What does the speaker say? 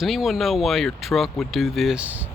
Does anyone know why your truck would do this?